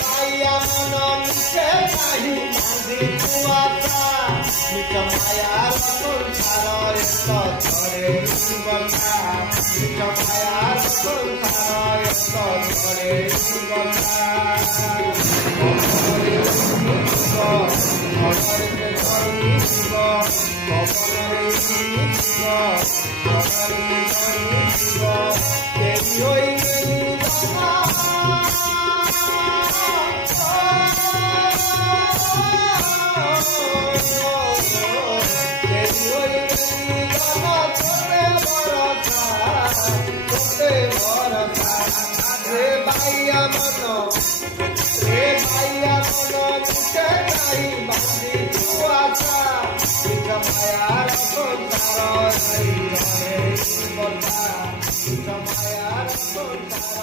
ভাইয়া মন মুখে নাহি বাঁধি কুয়াশা মিঠা মায়ার সংসার ধরে বসা মিঠা মায়ার সংসার ধরে বসা ভাইয়া মন রে ভাইয়া মন মুখে নাই বাঁধি কুয়াশা মিঠা মায়ার সংসার ধরে বসা মিঠা মায়ার সংসার